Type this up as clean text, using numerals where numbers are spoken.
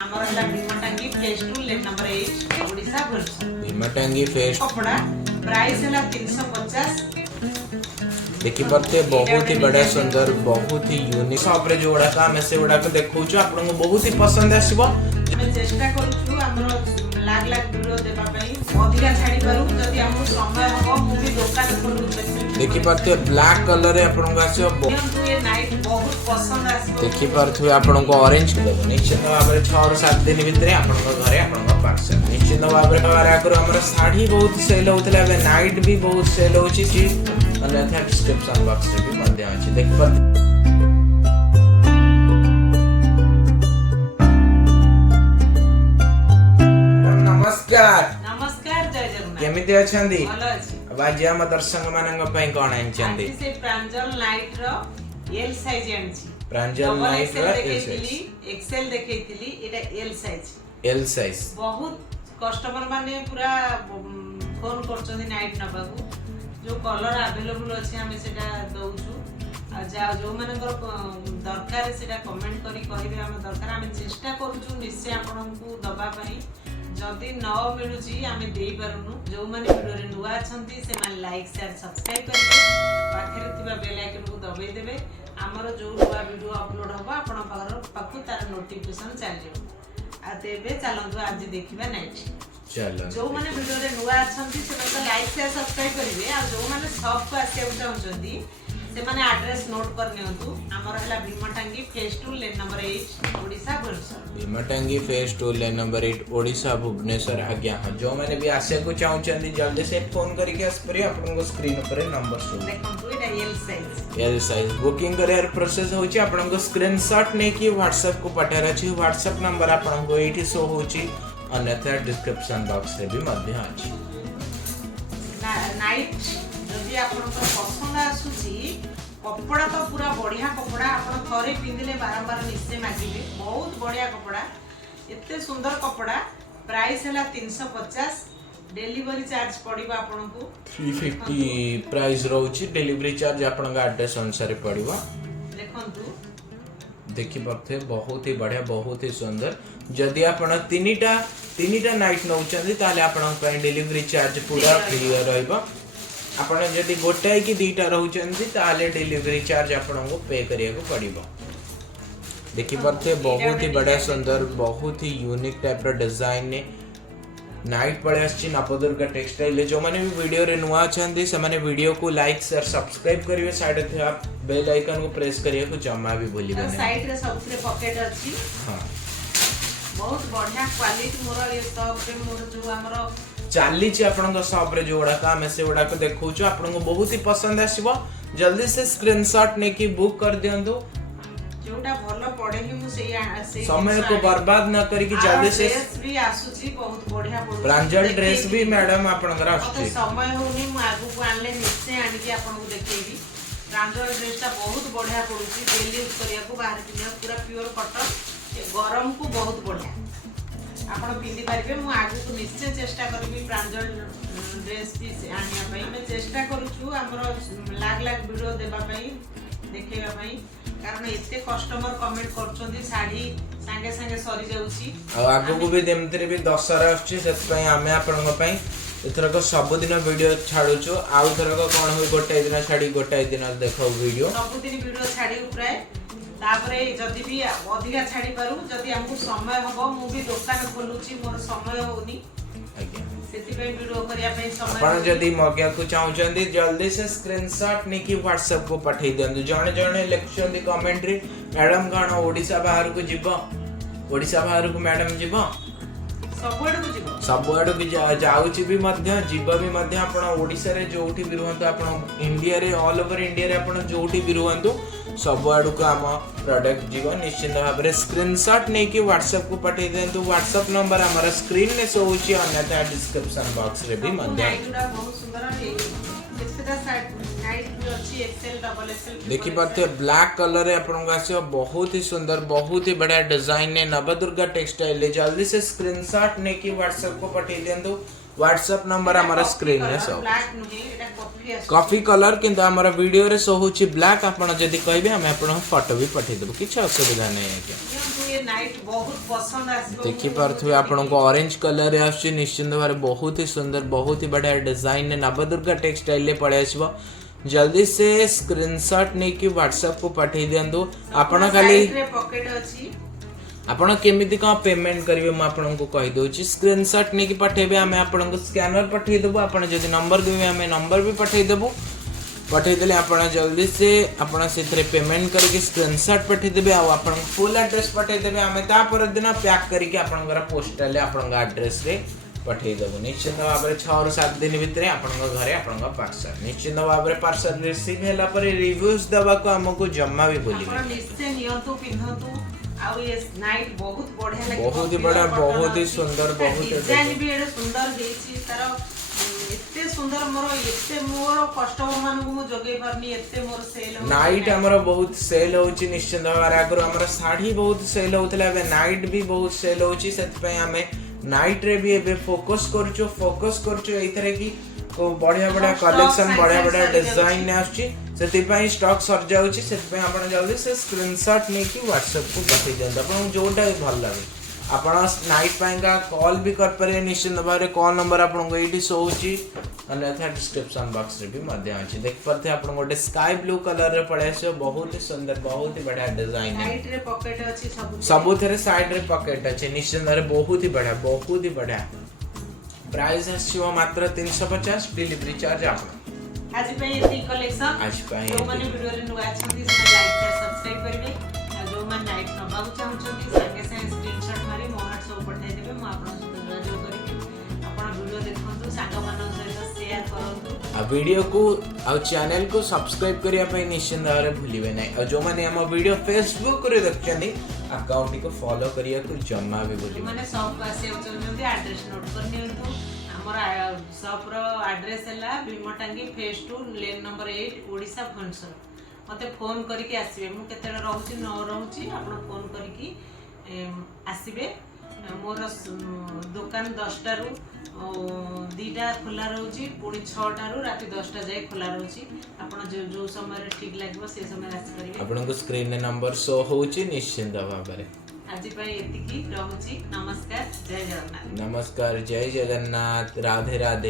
भीमटांगी fest कपड़ा price है 350। देखी पारे बहुत ही बढ़िया सुंदर बहुत ही यूनिक शॉप रे जो गुड़ाक आम से गुड़ाक देखु आपको बहुत ही पसंद आसो। चेष्टा करूँ लाख लाख वीडियो देबा पई अधिका छाड़ी पारू जदी हमको समय हो मु भी दुकान खोलू। देखि पारथि ब्लैक कलर रे आपन को आसी ये नाइट बहुत पसंद आसी। देखि पारथि आपन को ऑरेंज कलर निश्चित भाबरे 6 और 7 दिन भितरे आपन को घरे आपन को पार्सल निश्चित भाबरे बारे आकर हमर साड़ी बहुत सेल होतले अब नाइट भी बहुत सेल होची कि अन्यथा डिस्क्रिप्शन बॉक्स रे भी मध्य अछि। देखि पारथि नमस्कार जय जगन्नाथ केमिति अछंदी भलो अछि। अब आज हम दर्शक मानन पई कोन आनचंदी आज से प्रांजल नाइट रो एल साइज आनछि। प्रांजल नाइट रो एल साइज एक्सेल देखैतिली एटा एल साइज बहुत कस्टमर माने पूरा फोन करछन नाइट नबाबू जो कलर अवेलेबल अछि हमें सेटा दउछु आ जा जो मानकर दरकार सेटा कमेंट करी कहिबे हम दरकार हम चेष्टा करूछु निश्चय आपनकु दबा पई जदि न मिलुची आमे देई पारुनु। जो माने वीडियो रे नुवा छंती से माने लाइक शेयर सब्सक्राइब करिवे पाखरे थिबा बेल आइकन को दबाई देबे हमर जो नुवा वीडियो अपलोड होबा आपण पाखु तार नोटिफिकेशन चलियो आ तेबे चलंतु आज देखिबा नाइट चलो जो माने वीडियो रे नुवा छंती से माने लाइक शेयर सब्सक्राइब करिवे आ जो माने सब को आसे चाहउछंती से माने एड्रेस नोट कर नियंतु हमर हला Bhimtangi phase 2 lane number 8 Odisha Bhubaneswar. Bhimtangi phase 2 lane number 8 Odisha Bhubaneswar आज्ञा जो मैंने भी आसे को चाहउछंती जल्दी से फोन करके आस परे आपन को स्क्रीन ऊपर नंबर शो देखंतु एटा L size booking career process होची आपन को स्क्रीनशॉट ने की व्हाट्सएप को पठार अछि व्हाट्सएप नंबर आपन को एठी शो होची अन्यथा डिस्क्रिप्शन बॉक्स रे भी मध्य अछि। नाइट जदि आपन को पसंद आसुची कपड़ा तो पूरा बढ़िया कपड़ा आपन थरे पिंदिले बारंबार निश्चय मागिबे बहुत बढ़िया कपड़ा एते सुंदर कपड़ा प्राइस हैला 350 डिलीवरी चार्ज पड़िबा आपन को 350 प्राइस रहउची डिलीवरी चार्ज आपन का एड्रेस अनुसार पड़िबा। देखंतु देखि परथे बहुत ही बढ़िया बहुत ही सुंदर जदि आपण तीनीटा नाइट नउचंदी ताले आपण पे डिलीवरी चार्ज पूरा फ्री रहइबा। आपण जदि गोटाई कि दीटा रहउचंदी ताले डिलीवरी चार्ज आपण को पे करिया को पड़िबो। देखि परथे बहुत ही बढ़िया सुंदर बहुत ही यूनिक टाइप रो डिजाइन ने नाइट पड़े आछि नवदुर्गा टेक्सटाइल जो माने भी वीडियो रे नुआ छंदी से माने वीडियो को लाइक शेयर सब्सक्राइब करिवे साइड थे आप बेल आइकन को प्रेस करिया को जमा भी भूली बने साइड रे सबसे पॉकेट अछि। हां बहुत बढ़िया क्वालिटी मोर ये सब पे मोर जो हमरो चाली छि आपन को शॉप रे जो गुडा काम से गुडा को देखौ छु आपन को बहुत ही पसंद आसीबो जल्दी से स्क्रीनशॉट ने की बुक कर दियंतु जोटा भलो पड़े ही मु से समय को बर्बाद न करी कि जल्दी से ड्रेस भी आसुची बहुत बढ़िया पड़ो ब्रांडेड ड्रेस भी मैडम आपन करा आछी समय होनी मु आगु को आनले निश्चय आनी कि आपन को देखेबी ब्रांडेड ड्रेसटा बहुत बढ़िया पड़ुची डेली यूज करिया को बाहर पिनिया पूरा प्योर कॉटन गरम को बहुत बढ़िया आपण पिंदी पारिबे मु आगु को निश्चय चेष्टा करबी ब्रांडेड ड्रेस भी आनिया पई मैं चेष्टा करूछु हमरो लाख लाख वीडियो देबा पई देखेबा पई कारण एते कस्टमर कमेंट करछोंदी साड़ी संगे संगे सरी जाउची आ आगु को भी देमतरे भी दशहरा आछी सेत पई हमें आपन को पई एथरक सब दिन वीडियो छाडुछु आउ थरक कोन होई गोटाई दिन छाडी गोटाई दिन देखौ वीडियो सब दिन वीडियो छाडी प्राय तापरे जदी भी अधिका छाडी पारू जदी हमको समय हबो मु भी दुकान खोलुची मोर समय होनी आज्ञा सेति पे वीडियो करिया पे समय आपण जदी मग्या को चाहउचंदी जल्दी से स्क्रीनशॉट ने की व्हाट्सएप को पठाई देंदु जणे जणे इलेक्शन दी कमेंट्री मैडम गाण ओडिसा बाहर को जिवो ओडिसा बाहर को मैडम जिवो सब आड़ को जाउची भी मध्य जीव भी मध्य आपण ओडिसा रे जोठी भी रहंतु आपण इंडिया रे ऑल ओवर इंडिया रे आपण जोठी भी रहंतु सब आड़ को हम प्रोडक्ट जीव निश्चित भाव रे स्क्रीनशॉट ने की व्हाट्सएप को पठाई देंतु व्हाट्सएप नंबर हमारा स्क्रीन ने शो होची अन्यथा डिस्क्रिप्शन बॉक्स रे भी मध्य बहुत सुंदर देखि पाते ब्लैक कलर रे आपन को आसे बहुत ही सुंदर बहुत ही बढ़िया डिजाइन ने नवदुर्गा टेक्सटाइल ले जल्दी से स्क्रीनशॉट ने की व्हाट्सएप को पठाई देंदु व्हाट्सएप नंबर हमारा स्क्रीन रे शो ब्लैक नुहे एटा कॉफी आस कॉफी कलर किंतु हमारा वीडियो रे शो होची ब्लैक आपण जदी कहबे हम आपण फोटो भी पठे देबो किछ असुविधा नै है के ये नाइट बहुत पसंद आसबो देखि पारथु आपण को ऑरेंज कलर रे आछी निश्चिंत भारे बहुत ही सुंदर बहुत ही बढ़िया डिजाइन ने नवदुर्गा टेक्सटाइल ले पड़े आछबो जल्दी से स्क्रीनशॉट नै कि व्हाट्सएप को पठे दियंदु आपण खाली पॉकेट अछि आपण केमिति का पेमेंट करिवे म आपण को कहि दोची स्क्रीनशॉट नै कि पठेबे हम आपण को स्कैनर पठे देबो आपण जदी नंबर देबे हम नंबर भी पठे देबो पठे देले आपण जल्दी से आपण सेथरे पेमेंट करके स्क्रीनशॉट पठे देबे आ आपण फुल एड्रेस पठे देबे हम ता पर दिन पैक करके आपण घर पोस्टल आपण एड्रेस रे पठे देबो निश्चित भाव में 6 और 7 दिन भीतर आपण घरे आपण पार्सल निश्चित भाव में पार्सल रिसीव होला पर रिव्यूज दबा को हमको जम्मा भी बोली आपण निश्चय नियंतु पिन्हतु आ ये नाइट बहुत बढ़िया लागे बहुत ही बड़ा बहुत ही सुंदर बहुत डिजाइन भी एडे सुंदर देछि तार एते सुंदर मोर कस्टमर मान को जोगे परनी एते मोर सेल हो नाइट हमर बहुत सेल होची निश्चित भाव आगर हमर साड़ी बहुत सेल होतला बे नाइट भी बहुत सेल होची सेत पे हमें नाइट रे भी एबे फोकस करचो एथरे की बढ़िया बढ़िया कलेक्शन बढ़िया बढ़िया डिजाइन ने आछी सेति पई स्टॉक सर जाउची सेति पई आपण जल्दी से स्क्रीनशॉट नै कि व्हाट्सएप को पठे देंद आपण जोटा भल लागे आपण नाइट पाएगा कॉल भी कर पारे निश्चित भाव कॉल नंबर आपण को एठी शो होची अन्यथा डिस्क्रिप्शन बॉक्स रे भी मध्य अछि देख परथे आपण गोटे स्काई ब्लू कलर रे पड़े आछो बहुत ही सुंदर बहुत ही बढ़िया डिजाइन है साइड रे पॉकेट अछि सब थरे साइड रे पॉकेट अछि निश्चित भाव बहुत ही बढ़िया प्राइस आछो मात्र 350 डिलीवरी चार्ज आपण आज पे एती कलेक्शन आज पे जो माने वीडियो रे नुआ छथि से लाइक या सब्सक्राइब करबे आ जो माने नाइट नबा को चाहछथि संगे संगे स्क्रीनशॉट मारी मो व्हाट्सएप पठाई देबे म आपण सहित जोगाजोग करिके आपण वीडियो देखंतु सांगा मानन सहित शेयर करंतु आ वीडियो को आ चैनल को सब्सक्राइब करिया पे निश्चित भाव भूलिबे नै आ जो माने हम वीडियो फेसबुक रे देखछनी अकाउंट को फॉलो करिया को जम्मा भी भूलिबे माने सब आसे चलजंदी एड्रेस नोट कर नियंतु हमर शॉप रो एड्रेस हला Bhimtangi phase 2 lane number 8 Odisha function मते फोन करके आसीबे मु केते रहउची न रहउची आपण फोन करके आसीबे मोर दुकान 10टा रु 2टा खुला रहउची पुणी 6टा रु राती 10टा जाय खुला रहउची आपण जो समय ठीक लागबो से समय आसी परिबे आपण को स्क्रीन ने नंबर शो होची निश्चित भाव में आज पाई एतिकी रहउची नमस्कार जय जगन्नाथ नमस्कार जय जगन्नाथ राधे राधे।